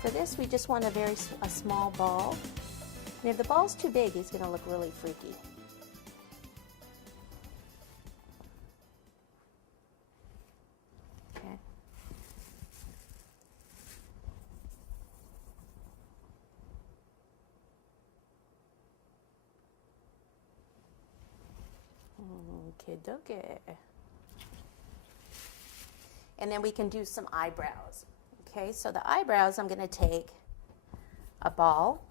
For this, we just want a small ball. And if the ball's too big, he's going to look really freaky. Okay. Okie-dokie. And then we can do some eyebrows. Okay, so the eyebrows, I'm going to take a ball,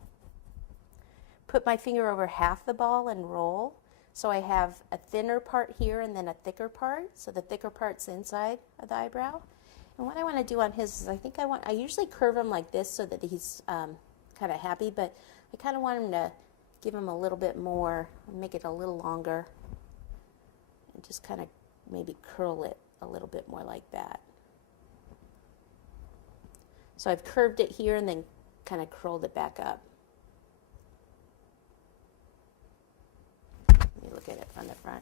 put my finger over half the ball and roll. So I have a thinner part here and then a thicker part. So the thicker part's inside of the eyebrow. And what I want to do on his is I usually curve him like this so that he's kind of happy, but I kind of want him to give him a little bit more, make it a little longer, and just kind of maybe curl it a little bit more like that. So I've curved it here and then kind of curled it back up. Let me look at it from the front.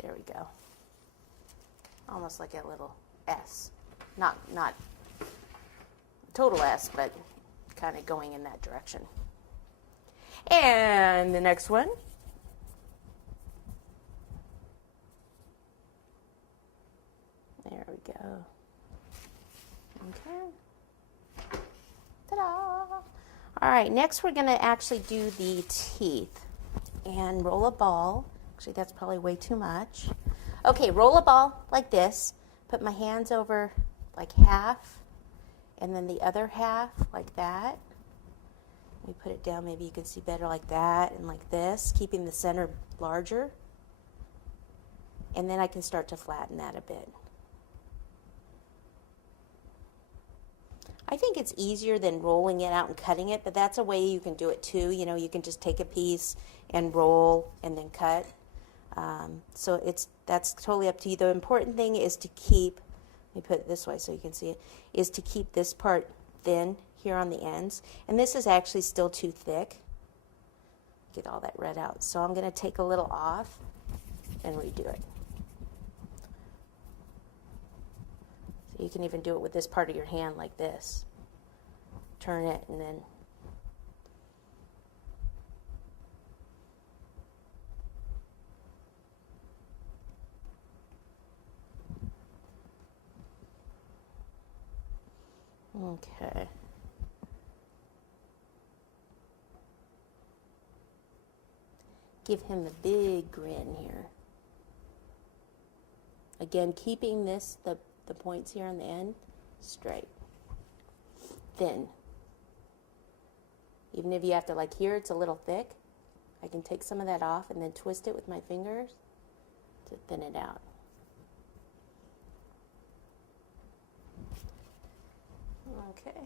There we go. Almost like a little S. Not total S, but kind of going in that direction. And the next one. There we go. Okay. Ta-da! All right, next we're going to actually do the teeth and roll a ball. Actually, that's probably way too much. Okay, roll a ball like this. Put my hands over like half, and then the other half like that. Let me put it down, maybe you can see better like that and like this, keeping the center larger. And then I can start to flatten that a bit. I think it's easier than rolling it out and cutting it, but that's a way you can do it too. You know, you can just take a piece and roll and then cut. So that's totally up to you. The important thing is to keep, let me put it this way so you can see it, is to keep this part thin here on the ends. And this is actually still too thick. Get all that red out. So I'm going to take a little off and redo it. So you can even do it with this part of your hand like this. Turn it and then okay. Give him a big grin here. Again, keeping this, the points here on the end, straight. Thin. Even if you have to, like here, it's a little thick, I can take some of that off and then twist it with my fingers to thin it out. Okay.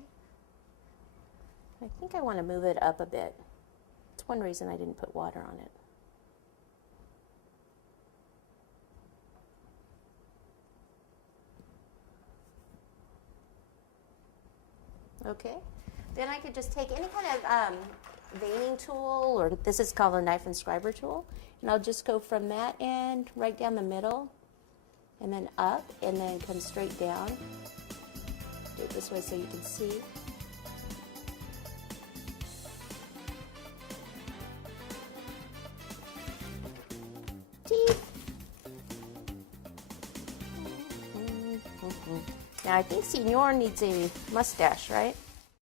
I think I want to move it up a bit. It's one reason I didn't put water on it. Okay. Then I could just take any kind of veining tool, or this is called a knife and scriber tool, and I'll just go from that end right down the middle, and then up, and then come straight down. Do it this way so you can see. Teeth. Now I think Senor needs a mustache, right?